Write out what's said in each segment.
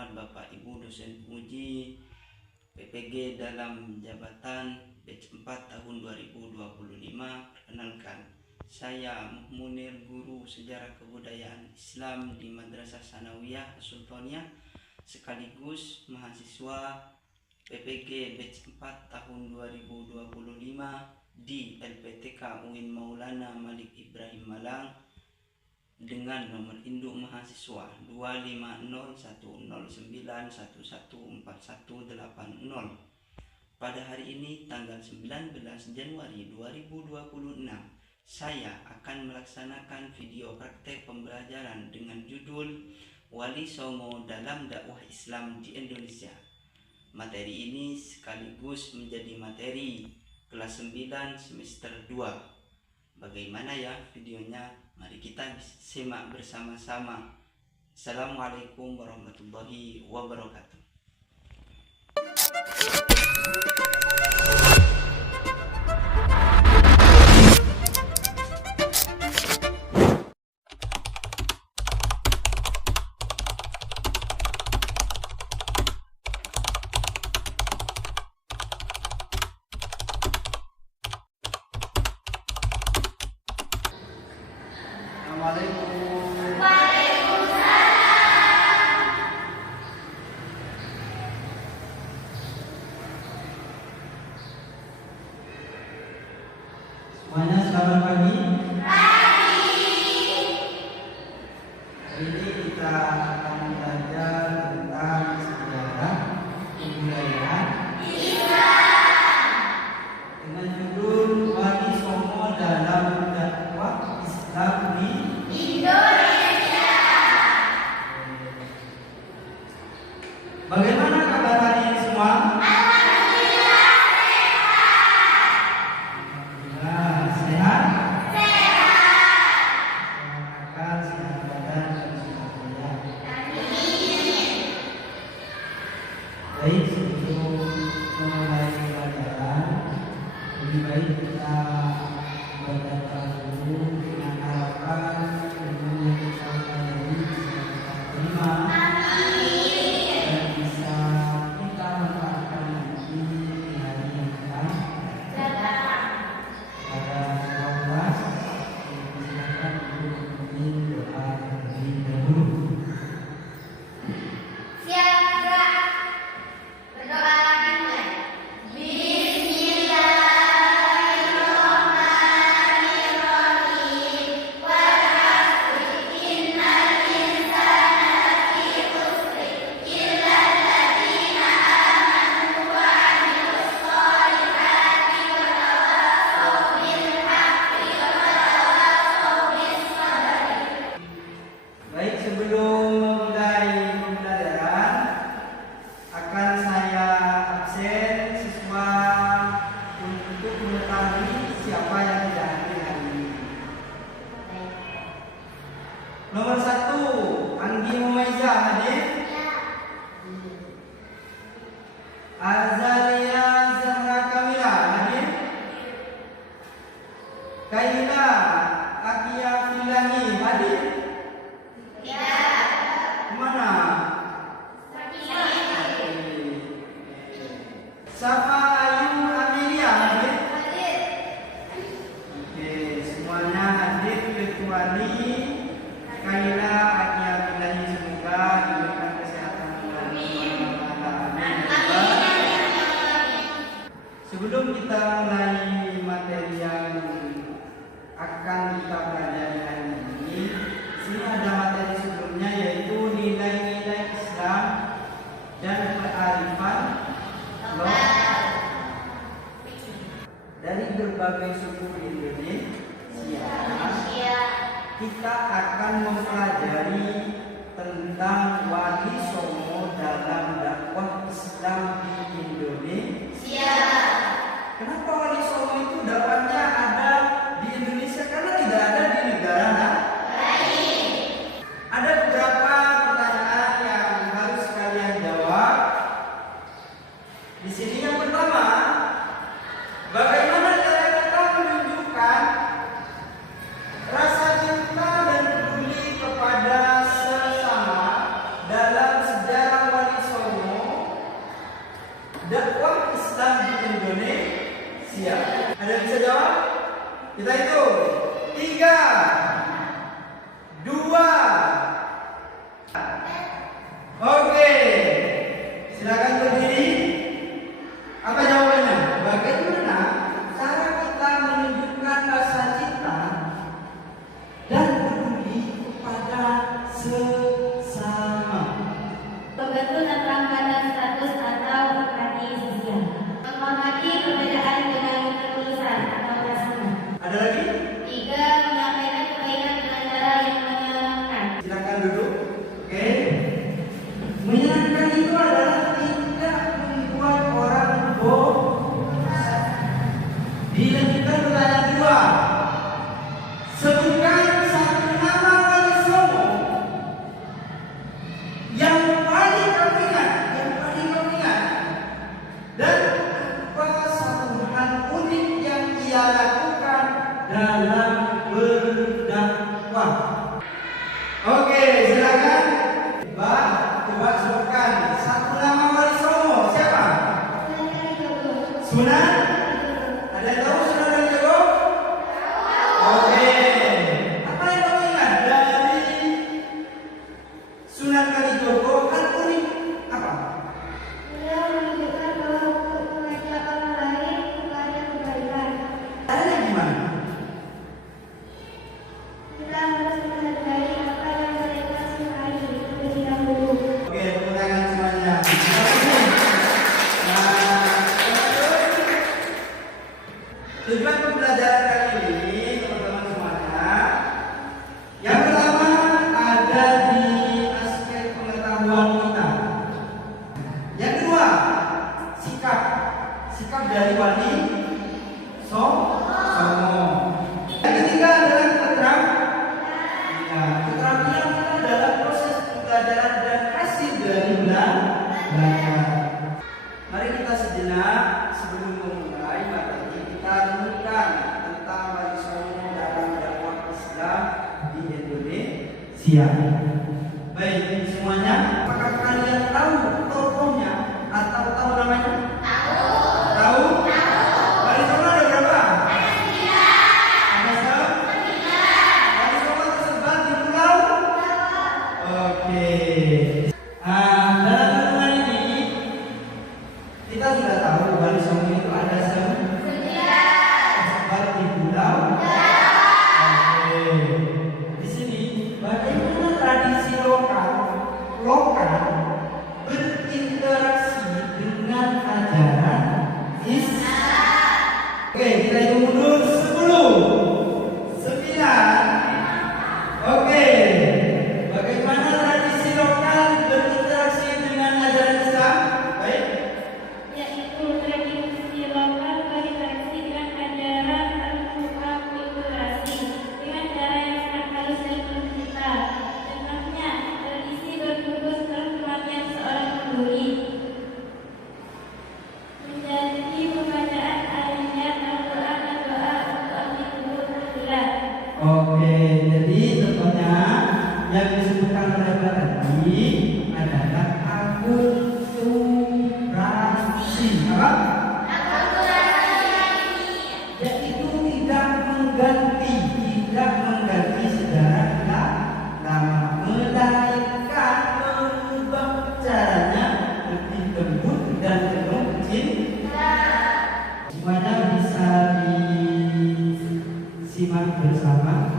hormat Bapak Ibu dosen penguji PPG dalam jabatan batch 4 tahun 2025. Perkenalkan, saya Munir, guru sejarah kebudayaan Islam di Madrasah Sanawiyah Sultaniyah, sekaligus mahasiswa PPG batch 4 tahun 2025 di LPTK UIN Maulana Malik Ibrahim Malang, dengan nomor induk mahasiswa 2501091114180. Pada hari ini tanggal 19 Januari 2026, saya akan melaksanakan video praktek pembelajaran dengan judul Wali Songo dalam Dakwah Islam di Indonesia. Materi ini sekaligus menjadi materi kelas 9 semester 2. Bagaimana ya videonya? Mari kita simak bersama-sama. Assalamualaikum warahmatullahi wabarakatuh. Semuanya selamat pagi. Hari ini kita akan belajar tentang sejarah kebudayaan dengan judul Wali Songo dalam Dakwah Islam di Indonesia. Bagaimana kabar hari ini semua? Baik, sebelum memulai pelajaran, lebih baik kita berdoa dulu dengan harapan ilmu yang kita pelajari bisa kita terima dan bisa kita manfaatkan nanti di hari yang akan datang. Pada Allah, silakan untuk memimpin doa terlebih dahulu. Sebelum memulai pembelajaran, akan saya absen siswa untuk mengetahui siapa yang tidak hadir hari ini. Nomor 1, Anggi Mumaiza hadir. Azalia Zahra Kamila hadir. Kaila Akia Filani hadir. Mana? Safa Ayu Amelia hadir? Oke, semuanya hadir kecuali Kaila Akia Bilahi, semoga diberikan kesehatan Sebelum kita mulai materi yang akan kita pelajari hari ini, sini ada materi sebelumnya, yaitu nilai-nilai Islam dan kearifan lokal dari berbagai suku di Indonesia. Kita akan mempelajari tentang Wali Songo dalam dakwah Islam di Indonesia. Kenapa Wali Songo itu dakwahnya ada di Indonesia? Karena tidak ada di negara lain. Ada beberapa pertanyaan yang harus kalian jawab. Di sini yang pertama, bagaimana cara kita menunjukkan rasa cinta dan peduli kepada sesama dalam sejarah Siap. Ada yang bisa jawab? Kita hitung. 3, 2. Oke. Silakan berdiri. Apa jawabannya? Bagaimana cara kita menunjukkan rasa cinta dan peduli kepada sesama? Tergantung tentang pada status atau pribadi sosial. Menghormati perbedaan dengan ketulusan atau pasangan. Ada lagi? 3. Menyampaikan kebaikan dengan cara yang menyenangkan. Silakan duduk. Oke. Menyenangkan itu adalah tidak membuat orang bosan. Dilanjutkan pertanyaan kedua. Sebutkan satu nama wali songo yang paling kamu ingat, dan apa satu hal unik yang ia lakukan dalam berdakwah. Oke, silakan. Mbak, coba sebutkan satu nama wali songo. Siapa? Sunan? Ada yang tahu Sunan Kalijogo? Oke. Apa yang kamu ingat dari Sunan Kalijogo? Hal unik apa? Beliau menunjukkan bahwa untuk mengajak orang lain kepada kebaikan. Caranya gimana? Kita harus menghargai apa yang mereka sukai terlebih dahulu. Oke, tepuk tangan semuanya. Nah, tujuan pembelajaran kali ini, teman-teman semuanya, yang pertama ada di aspek pengetahuan kita. Yang kedua, sikap dari wali songo. Yang ketiga adalah keterampilan kita dalam proses pembelajaran dan hasil dari belajar. Mari kita sejenak sebelum memulai materi kita renungkan tentang wali songo dalam dakwah Islam di Indonesia. Baik, semuanya, apakah kalian tahu tokohnya atau tahu namanya? Tahu? Wali songo ada berapa? Ada 9. Wali songo tersebar di pulau? Oke. Dalam renungan ini kita sudah tahu wali songo itu ada tersebar di pulau. Oke. Di sini bagaimana tradisi lokal berinteraksi dengan ajaran Islam. Oke, kita hitung mundur 10, 9. Oke. Bagaimana tradisi lokal berinteraksi dengan ajaran Islam? Baik. Yaitu tradisi lokal berinteraksi dengan ajaran akulturasi dengan cara yang sangat halus dan tercipta. Contohnya, tradisi berbungkus kematian seorang penduli, menjadi pembacaan ayat Al-Quran dan doa untuk ahli kubur akhirat. Oke, jadi contohnya yang disebutkan oleh Mbak tadi adalah akulturasi. Apa? Yaitu tidak mengganti sejarah lama, melainkan mengubah caranya lebih lembut dan penuh cinta. Semuanya bisa disimak bersama.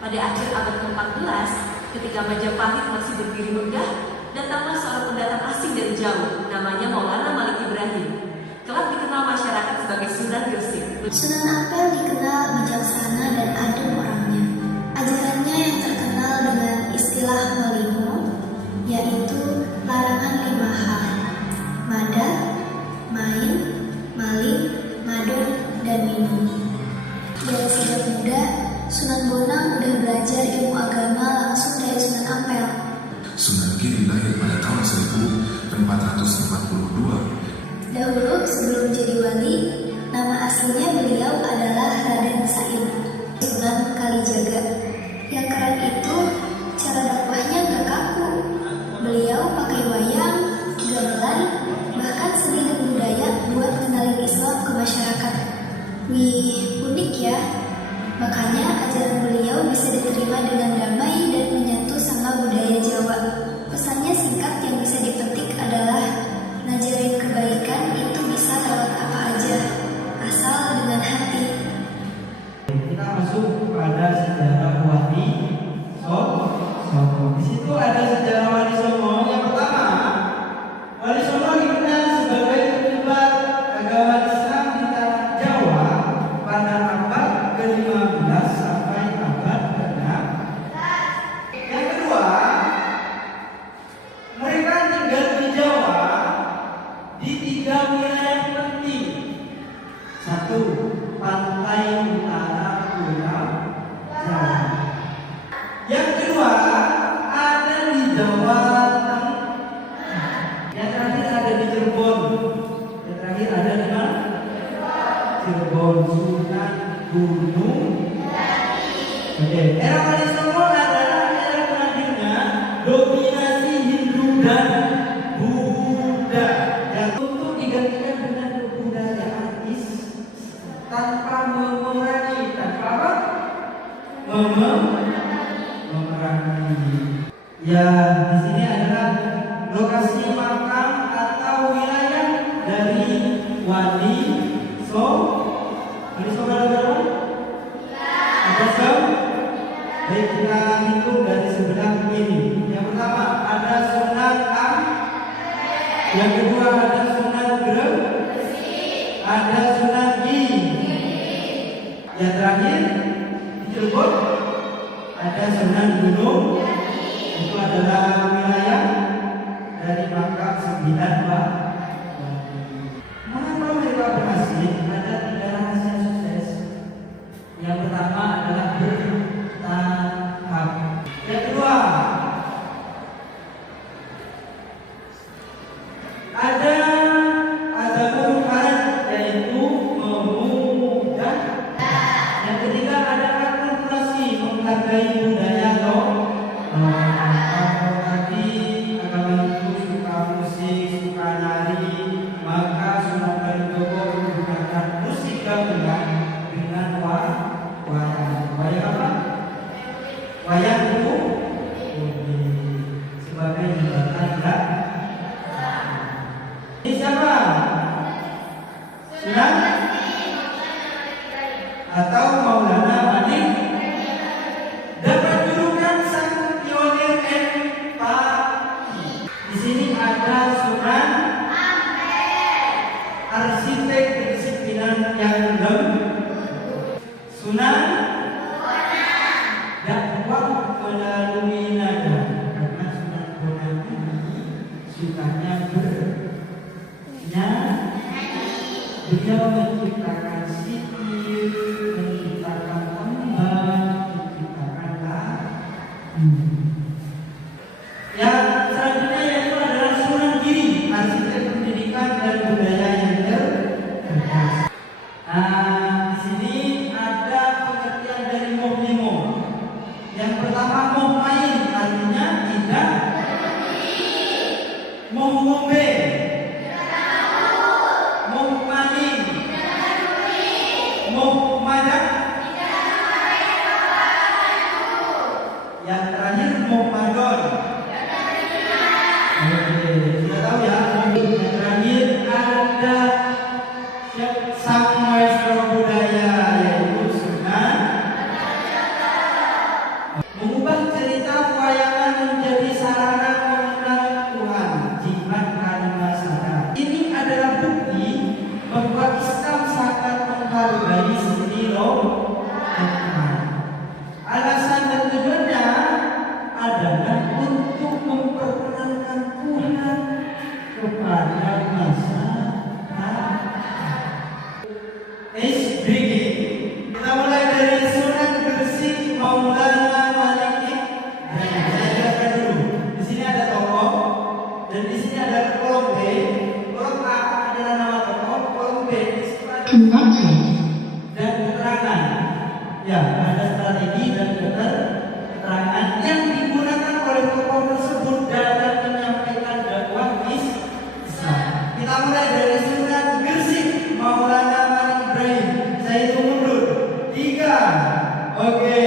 Pada akhir abad ke-14, ketika Majapahit masih berdiri megah, datanglah seorang pendatang asing dari jauh, namanya Maulana Malik Ibrahim. Kelak dikenal masyarakat sebagai Sunan Gresik. Sunan Ampel dikenal bijaksana dan adem orangnya. Ajarannya yang terkenal dengan istilah Walimo, yaitu larangan 5 hal: madah, main, maling, madon, dan minum. Dari sejak muda, Sunan Bonang udah belajar ilmu agama langsung dari Sunan Ampel. Sunan Giri lahir pada tahun 1442. Dahulu sebelum jadi wali, nama aslinya beliau adalah Raden Said Sunan Kalijaga. Yang keren itu cara dakwahnya gak kaku. Beliau pakai wayang, gamelan, bahkan seni dan budaya buat kenal diterima dengan damai dan menyatu sama budaya Jawa. Pesannya singkat yang bisa dipetik adalah ngajarin kebaikan itu bisa lewat apa aja, asal dengan hati. Kita masuk pada sejarah Wali Songo. Di situ ada sejarah Wali Songo. Yang pertama, Wali Songo dikenal sebagai penyebar agama Islam di tanah Jawa pada abad ke-15 sampai abad ke-6. Yang kedua, mereka tinggal di Jawa di 3 wilayah penting. 1. Pantai Utara Pulau Jawa. Yang kedua, ada di Jawa Tengah. Yang terakhir ada di Cirebon. Yang terakhir ada di mana? Cirebon, Sunan Gunung. Oke. Era Wali Songo adalah era terakhirnya dominasi Hindu dan Buddha yang untuk digantikan dengan kebudayaan Islam tanpa memerangi, tanpa apa? Memerangi. Ya, di sini adalah lokasi makam atau wilayah dari Wali Songo. Wali Songo ada berapa? Ada Songo. Baik, kita hitung dari sebelah ini. Yang pertama ada Sunan Ampel. Yang kedua ada Sunan Gresik. Ada Sunan Giri. Yang terakhir di Cirebon ada Sunan Gunung. Itu adalah wilayah dari makam 9 Wali. Mengapa mereka berhasil? Ada 3 rahasia sukses. Yang pertama adalah bertahap. Yang kedua, ada adabul khair, yaitu memudah. Yang ketiga ada akulturasi, menghargai budaya tadi agama itu suka musik, suka nari, maka Sunan Kalijogo menggunakan musik gamelan dengan wayang apa? Wayang itu sebagai jembatan gerak. Ini siapa? Sunan atau Maulana Malik dapat julukan sang pionir empati. Di sini ada Sunan arsitek kedisiplinan yang lembut. Sunan dakwah melalui nada, karena Sunan Bonang ini sukanya beliau menciptakan sitir, menciptakan tembang, menciptakan lagu. Yang selanjutnya yaitu adalah Sunan Giri, arsitek pendidikan dan budaya yang cerdas. Di sini ada pengertian dari Moh-Limo. Yang pertama Moh Main, artinya tidak. Moh Ngombe, Moh Maning, Moh Madak. Yang terakhir Moh Madon. Sudah tahu ya. Yang terakhir ada sang maestro budaya, yaitu Sunan. Mengubah cerita wayangan menjadi sarana mengenal Tuhan, jimat kalimat sadar. Ini adalah bukti bahwa Islam sangat menghargai seni lokal. Alasan dan tujuannya adalah untuk memperkenalkan Tuhan kepada masyarakat. Kita mulai dari Sunan Gresik Maulana Malik. Saya jelaskan dulu. Di sini ada tokoh dan di sini ada kolom B. Kolom A adalah nama tokoh, kolom B dan keterangan. Ya, ada strategi dan keterangan yang digunakan oleh tokoh tersebut dalam menyampaikan dakwah Islam. Kita mulai dari Sunan Gresik Maulana Malik Ibrahim. Saya hitung mundur. 3. Oke.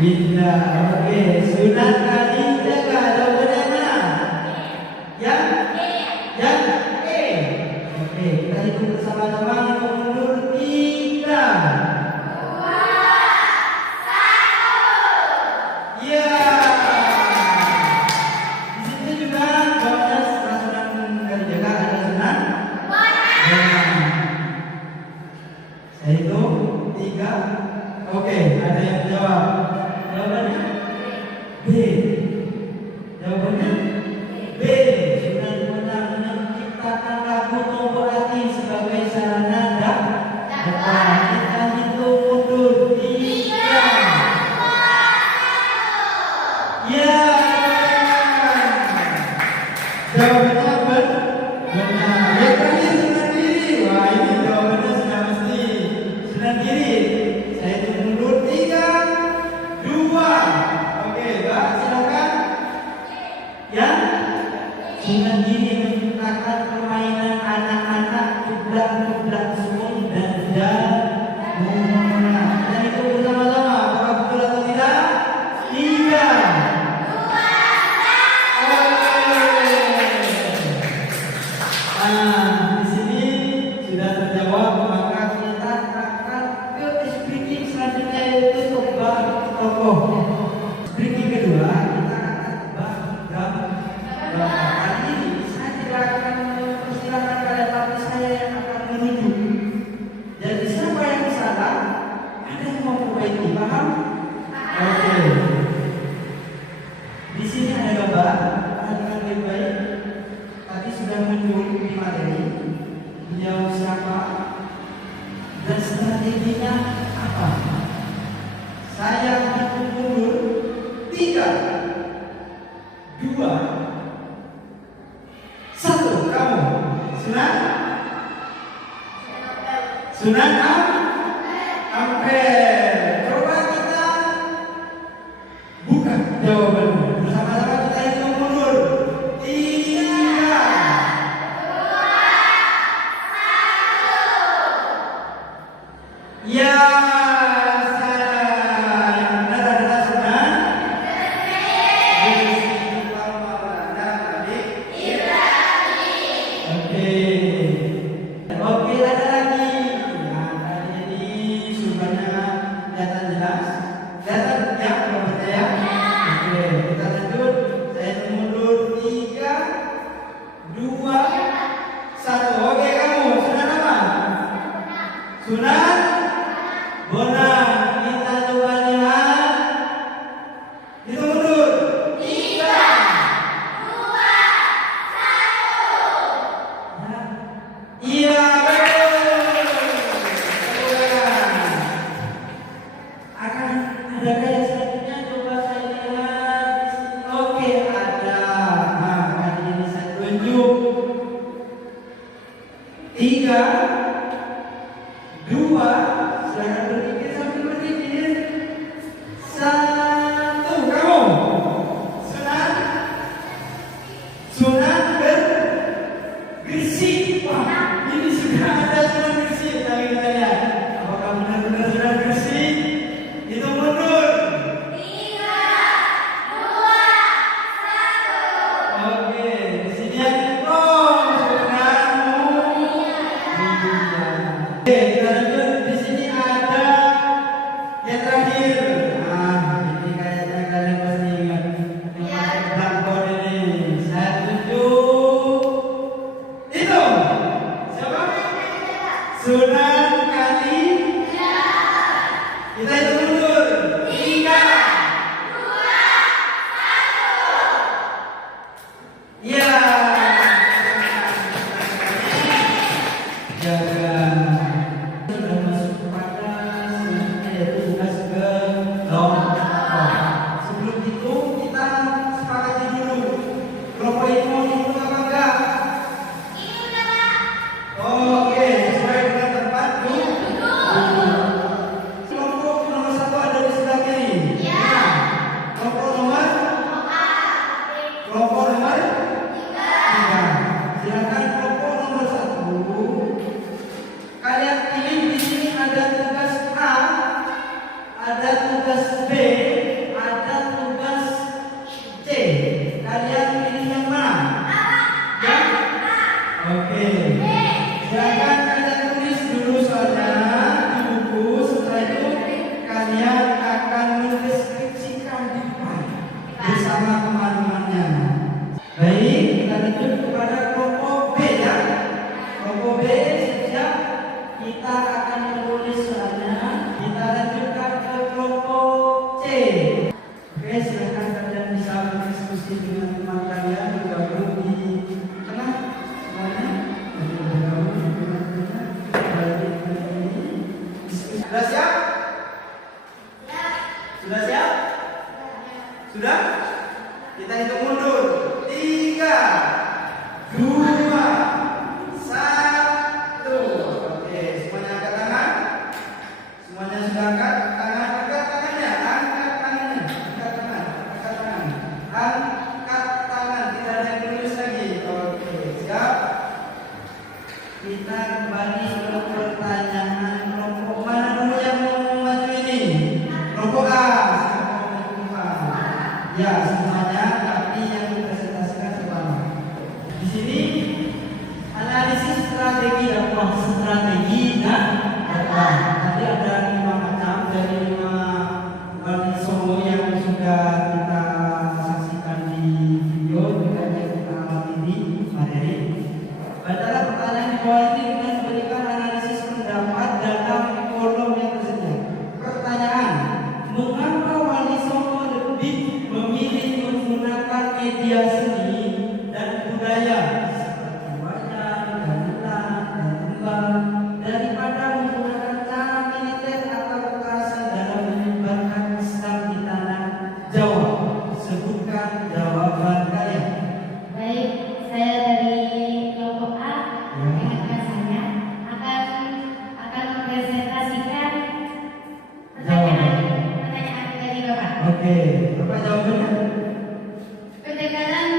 Indah. Oke, sunat kali jaga. Jawabannya mana? Yang E. Oke, kita hitung bersama-sama. Hitung mundur 3. Ya. Di situ juga bonus setelah sunat kali jaga ada sunat. Saya hitung 3. Oke, ada yang menjawab. Jawabannya B. Jawabannya B. Sunat wajah menciptakan lagu tombol hati sebagai sarana dakwah. Kita hitung mundur 3. Ya. Jawabannya benar. Yang terakhir sunat diri. Wah, ini jawabannya sudah mesti. Sunat diri. Saya hitung mundur 3, 2. Oke, Mbak, silakan. Yang sunat diri menciptakan permainan anak-anak kublak-kublak sun dan jamuna. Dan itu bersama-sama. Apakah betul atau tidak? 3. Nah, di sini sudah terjawab, maka kita akan ke speaking selanjutnya, yaitu tokoh. Speaking kedua, kita akan bahas kali ini saya tidak akan mempersilahkan kalian, tapi saya yang akan menunjuk. Jadi siapa yang salah, ada yang mau perbaiki, paham? Oke. Di sini ada gambar, perhatikan baik-baik. Tadi sudah muncul di materi. Beliau siapa dan strateginya apa? Saya hitung mundur 3, 2, 1. Kamu Sunat Ampel. Coba kita buka jawabannya. Bersama-sama kita hitung mundur 3. Ya, salah. Yang benar adalah sunat Oke, ada lagi. Nah, kali ini sumbernya data jelas. Data ya, belum percaya. Oke. bersama teman-temannya. Baik, kita lanjut kepada kelompok B ya. Kelompok B siap. Kita akan menulis soalnya. Kita lanjutkan ke kelompok C. Oke, silakan kalian bisa berdiskusi dengan teman kalian bergabung di tengah semuanya. Bergabung di tengah-tengah. Sudah siap? Sudah siap? Sudah? Kita hitung mundur. 3, 2, 1. Oke, semuanya angkat tangan. Semuanya sudah angkat tangan. Angkat tangannya. Angkat tangannya. Angkat tangan. Angkat tangan. Angkat tangan. Tidak ada yang tulis lagi. Oke, siap. Kita kembali ke pertanyaan kelompok mana dulu yang mau maju ini? Kelompok A. Siapa mau maju kelompok A? Ya, semuanya. Tapi yang dipresentasikan sama. Di sini analisis strategi dakwah, strategi dan dakwah. Tadi ada 5 macam dari 5 wali songo yang sudah kita saksikan di video juga yang kita amati di materi. Adalah pertanyaan di bawah ini dengan memberikan analisis pendapat dalam kolom yang tersedia. Pertanyaan: mengapa wali songo lebih memilih menggunakan media seni dan budaya seperti wayang, gamelan, dan tembang daripada menggunakan cara militer atau kekerasan dalam menyebarkan Islam di tanah Jawa? Sebutkan jawaban kalian. Baik, saya dari kelompok A dengan saya akan mempresentasikan pertanyaan dari Bapak. Oke, apa jawabannya? Pendekatan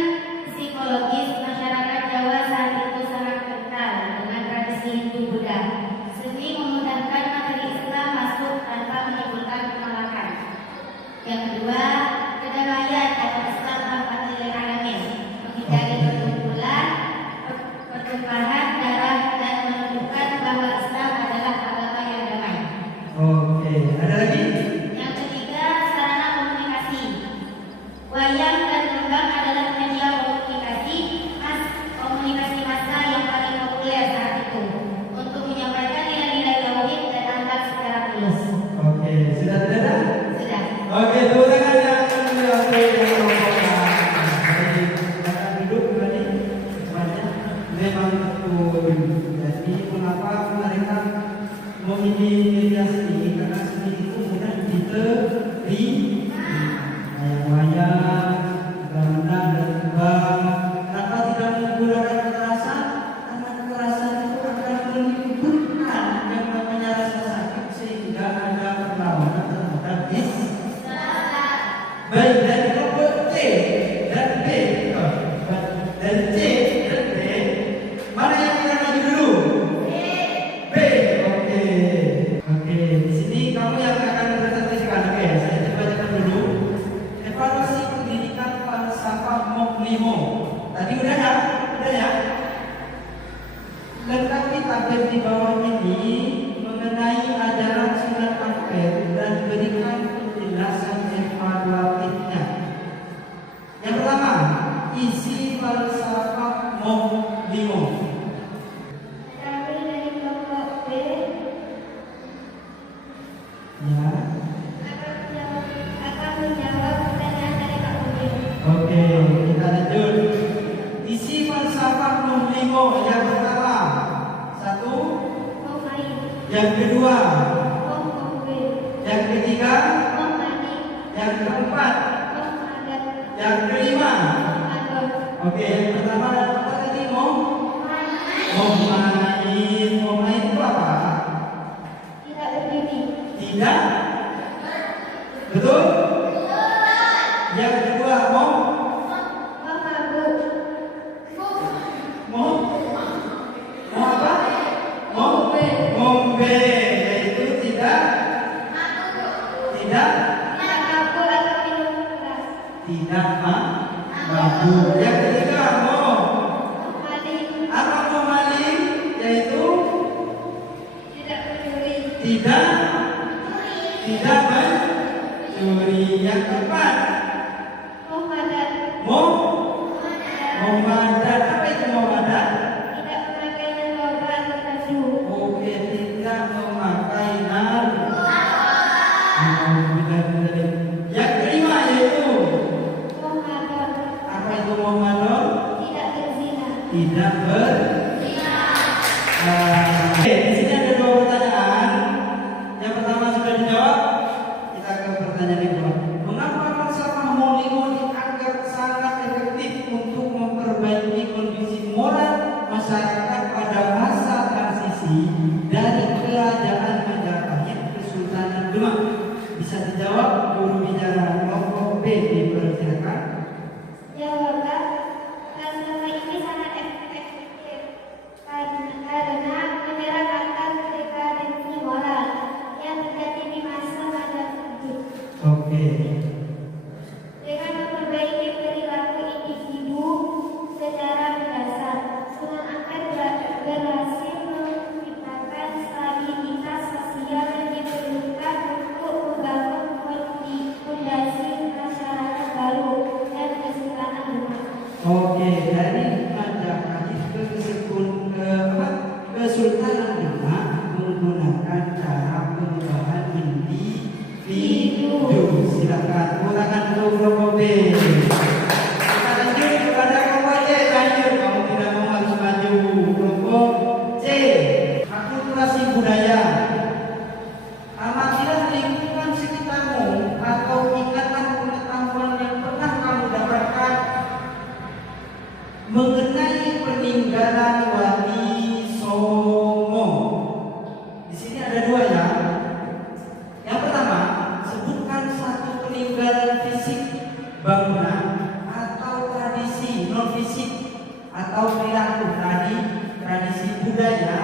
psikologis masyarakat Jawa saat itu sangat kental dengan tradisi Hindu-Buddha. Seni memudahkan materi Islam masuk tanpa menimbulkan penolakan. Yang kedua, kedamaian dalam Islam tanpa nilai agamis, menghindari perkumpulan, pertumpahan darah dan menunjukkan bahwa Islam adalah agama yang damai. Oke, ada lagi? Yang ketiga, sarana komunikasi. Wayang dan tembang adalah media komunikasi massa yang paling populer saat itu untuk menyampaikan nilai-nilai tauhid dan akhlak secara tulus. Oke, sudah ada? Sudah. Oke, tepuk tangan yang kelompok A. Baik, silakan duduk kembali. Semuanya memang betul. Jadi mengapa mereka memilih media seni? Karena seni itu mudah diterima. Wayang, gamelan, dan tembang. Kenapa tidak menggunakan kekerasan? Karena kekerasan itu akan menimbulkan yang namanya rasa sakit sehingga ada perlawanan terhadap Islam. Baik, dari kelompok C dan B, dan C dan B, mana yang kita maju dulu? B. Oke. Oke, di sini kamu yang akan mempresentasikan. Oke, saya bacakan dulu. Evaluasi pendidikan falsafah Moklimo. Tadi udah ya? Udah ya? Lengkapi tabel di bawah ini mengenai ajaran Sunan Ampel dan berikan penjelasan evaluatifnya. Yang pertama, isi falsafah Moklimo. Kami dari kelompok B Ya. akan menjawab pertanyaan dari Pak Udin. Oke, kita lanjut. Isi falsafah Moklimo yang pertama. 1. Yang kedua. Yang ketiga. Yang keempat. Yang kelima. Oke, yang pertama apa tadi? Mau main. Mau main itu apa? Tidak berdiri. Tidak. Betul? Yang kedua mau apa? Ngombe, yaitu tidak mabuk. Yang ketiga mau apa? Mau maling, yaitu tidak mencuri. Yang keempat Momadan, apa itu momadan? Tidak memakai narkoba atau kaju. Oke, tidak memakai narkoba. Yang kelima yaitu Ramadan. apa itu momadon? Tidak berzina. Tidak berzina. Oke, di sini ada dua pertanyaan. Yang pertama sudah dijawab. Kita ke pertanyaan kedua. Mengapa falsafah Molimo dianggap sangat efektif untuk memperbaiki kondisi moral masyarakat pada masa transisi dari kerajaan Majapahit ke Sultanan Demak? Bisa dijawab guru bicara kelompok B, dipersilakan. Jawaban, falsafah ini sangat efektif karena menyerang akar dekadensi moral yang terjadi di masa Majapahit. Oke. Dengan memperbaiki perilaku individu secara mendasar, Sunan Ampel berhasil menciptakan stabilitas sosial yang diperlukan untuk membangun fondasi masyarakat baru dan Kesultanan Demak. Oke, dari Majapahit ke Kesultanan Demak menggunakan cara perubahan individu. Silakan menggunakan kelompok B. Kita lanjut kepada kelompok C. Lanjut, kamu tidak mau harus maju. Kelompok C, akulturasi budaya. Amatilah lingkungan sekitarmu atau ikatan pengetahuan yang pernah kamu dapatkan mengenai peninggalan Wali Songo. Di sini ada dua ya. Yang pertama, sebutkan satu peninggalan fisik, bangunan atau tradisi non fisik atau perilaku tradisi budaya,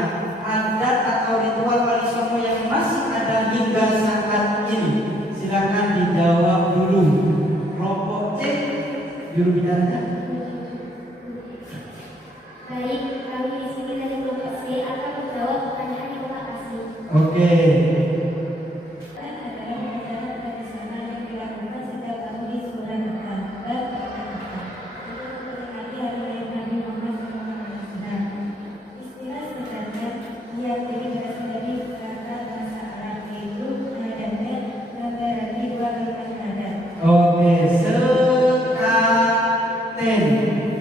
adat atau ritual Wali Songo yang masih ada hingga saat ini. Silakan dijawab dulu. Kelompok C, juru bicaranya. Baik, kami di sini dari kelompok C akan menjawab pertanyaan. Terima kasih. Oke. Adalah acara tradisional yang dilakukan setiap tahun di Surakarta. Untuk memperingati hari lahir Nabi Muhammad SAW. Istilah sebenarnya diyakini berasal dari kata bahasa Arab yaitu hadamnya dan berarti dua kalimat hadam. Oke,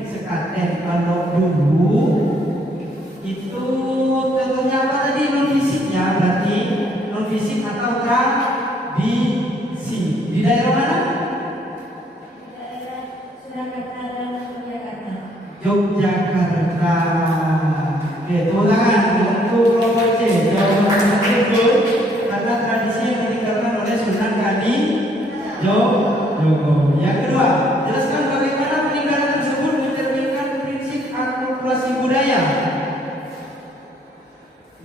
sekaten kalau dulu itu tentunya apa tadi, non fisiknya, berarti non fisik atau tradisi. Di daerah mana? Daerah Surakarta dan Yogyakarta. Yogyakarta. Oke, tepuk tangan untuk kelompok C. Jawaban betul karena tradisi yang ditinggalkan oleh Sunan Kalijogo. Yang kedua, jelaskan bagaimana peninggalan tersebut mencerminkan prinsip akulturasi budaya.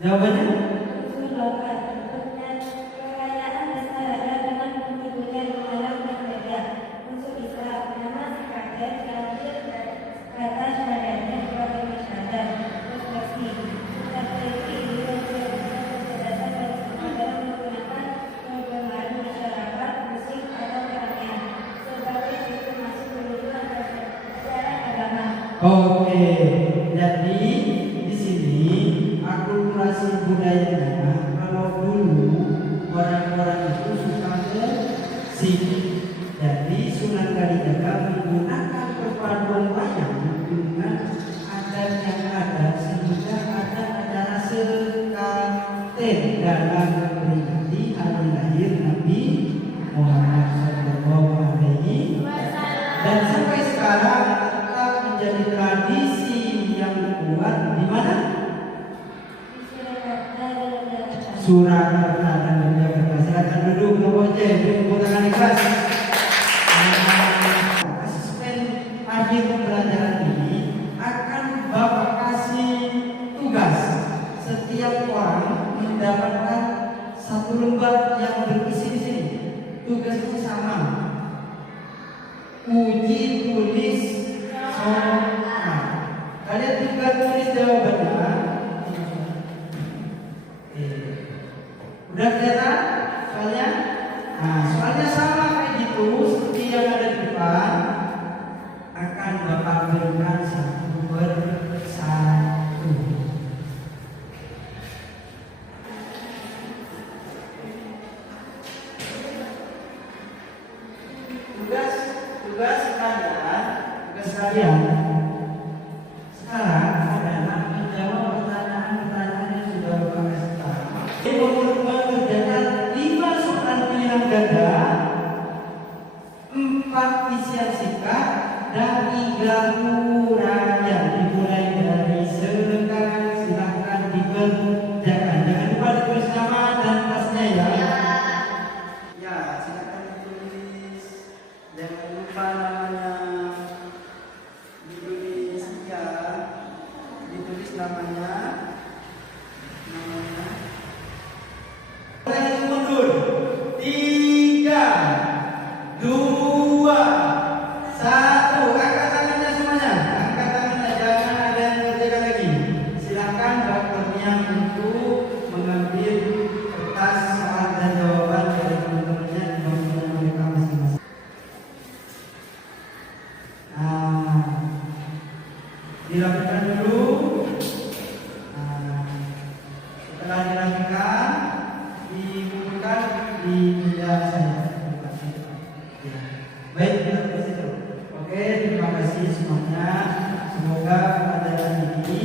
Jawabannya? Perayaan pesta raga dengan menyebutkan malam berbeda. Unsur Islam, nama sekaten diambil dari kata syahadanya sebagai masyarakat. Refleksi, refleksi ini mencerminkan kecerdasan dan kemampuan dalam menggunakan perkembangan masyarakat, musik atau keramaian sebagai pintu masuk menuju ajaran agama. Oke, jadi di sini akulturasi budayanya kalau dulu orang-orang itu suka musik. Jadi Sunan Kalijaga menggunakan perpaduan wayang dengan adat yang ada sehingga ada acara sekaten dalam memperingati hari lahir Nabi Muhammad SAW. Dan sampai sekarang tetap menjadi tradisi yang kuat di mana? Surakarta dan Yogyakarta. Silakan duduk kelompok C, tepuk tangan ikhlas. Asisten akhir pembelajaran ini akan Bapak kasih tugas. Setiap orang mendapatkan satu lembar yang berisi di sini. Tugasnya sama. Uji tulis soal. Kalian tinggal tulis jawabannya. Udah kelihatan soalnya? Nah, soalnya sama kayak tugas kalian sekarang adalah menjawab pertanyaan-pertanyaan yang sudah Bapak kasih tahu. Mengerjakan 5 soal pilihan ganda, 4 isian singkat, dan 3 uraian. Dimulai dari sekarang, silahkan dikerjakan. Jangan lupa ditulis nama dan kelasnya ya. Ya, silahkan ditulis. Jangan lupa namanya. Ditulis ya. Ditulis namanya. Mundur. 3, 2, 1. Angkat tangannya semuanya. Angkat tangannya, jangan ada yang mengerjakan lagi. Silakan dokternya untuk mengambil kertas soal dan jawaban dari teman-temannya di bawah mereka masing-masing. Nah, dilakukan dulu. Nah, setelah dilakukan, dikumpulkan di meja saya. Ya. Baik, kita di situ. Oke, terima kasih semuanya. Semoga pelajaran ini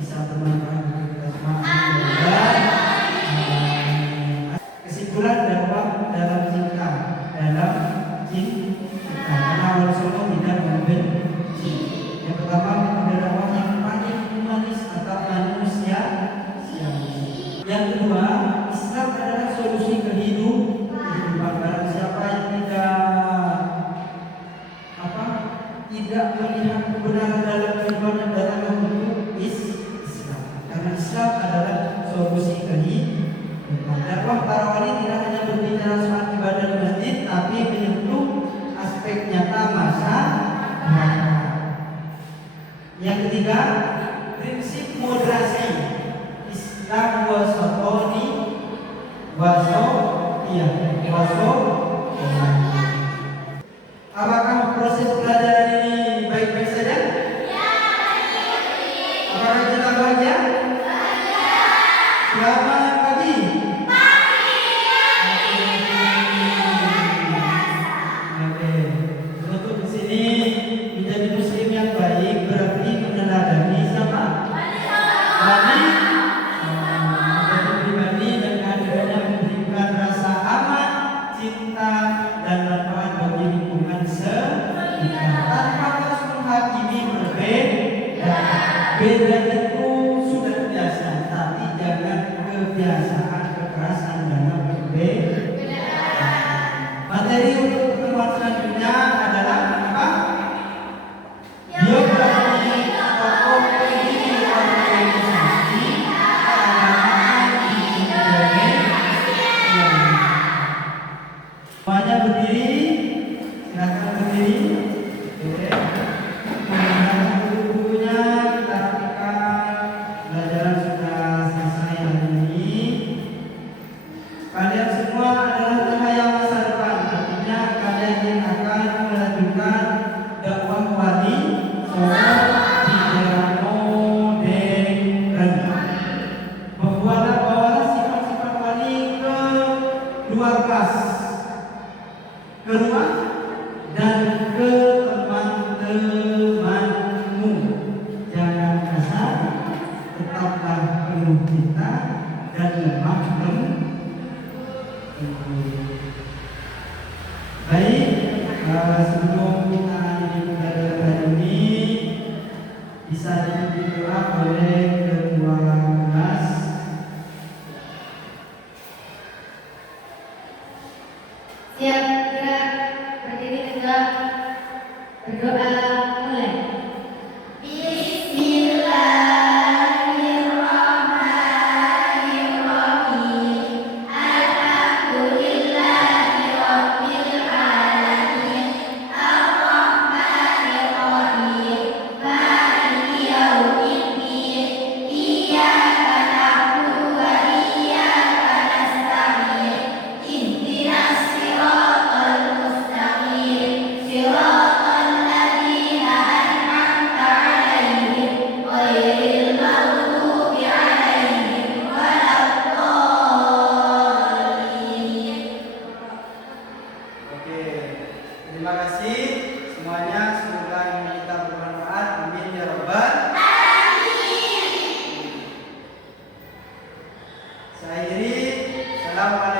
bisa bermanfaat bagi kita semua. Kesimpulan dalam cinta, karena Allah semua tidak membenci. Yang pertama, metode dakwah yang paling humanis atau manusia. Yang kedua, Islam adalah solusi kehidupan. Barang siapa yang tidak melihat kebenaran dalam kehidupan yang datanglah untuk Islam. Karena Islam adalah solusi kehidupan. Dakwah para wali tidak hanya berbicara soal ibadah di masjid, tapi menyentuh aspek nyata masyarakat. Yang ketiga, prinsip moderasi. Islam wasatoni Apakah proses pelajaran ini baik-baik saja? Ya. Apakah kita bahagia? Bahagia. Selamat pagi. Oke. Untuk di sini menjadi muslim yang baik berarti meneladani siapa? Wali. Menjadi pribadi dengan adanya memberikan rasa aman, cinta, dan manfaat bagi lingkungan sekitar tanpa harus menghakimi berbeda. Beda itu sudah biasa, tapi jangan kebiasaan kekerasan dalam berbeda. Materi untuk pertemuan selanjutnya adalah apa? Biografi tokoh pendiri organisasi keagamaan di Indonesia. Semuanya berdiri, silakan berdiri. Oke. Menggunakan buku-bukunya kita rapikan. Pelajaran sudah selesai hari ini. Kalian semua adalah cahaya masa depan. Artinya kalian yang akan melanjutkan dakwah wali songo di era modern. Bawalah sifat-sifat wali ke luar kelas, ke rumah, dan ke teman-temanmu. Jangan kasar, tetaplah penuh cinta dan lemah lembut. Baik, sebelum kita akhiri pelajaran ini, bisa dipimpin doa oleh ketua kelas. Siap gerak, berdiri tegak, berdoa mulai. Bismillahirrahmanirrahim. Alhamdulillahirabbil alamin. Arrahmanirrahim. Maliki yaumiddin. Terima kasih semuanya, semoga ilmu kita bermanfaat. Amin ya rabbal. Saya akhiri. Assalamualaikum.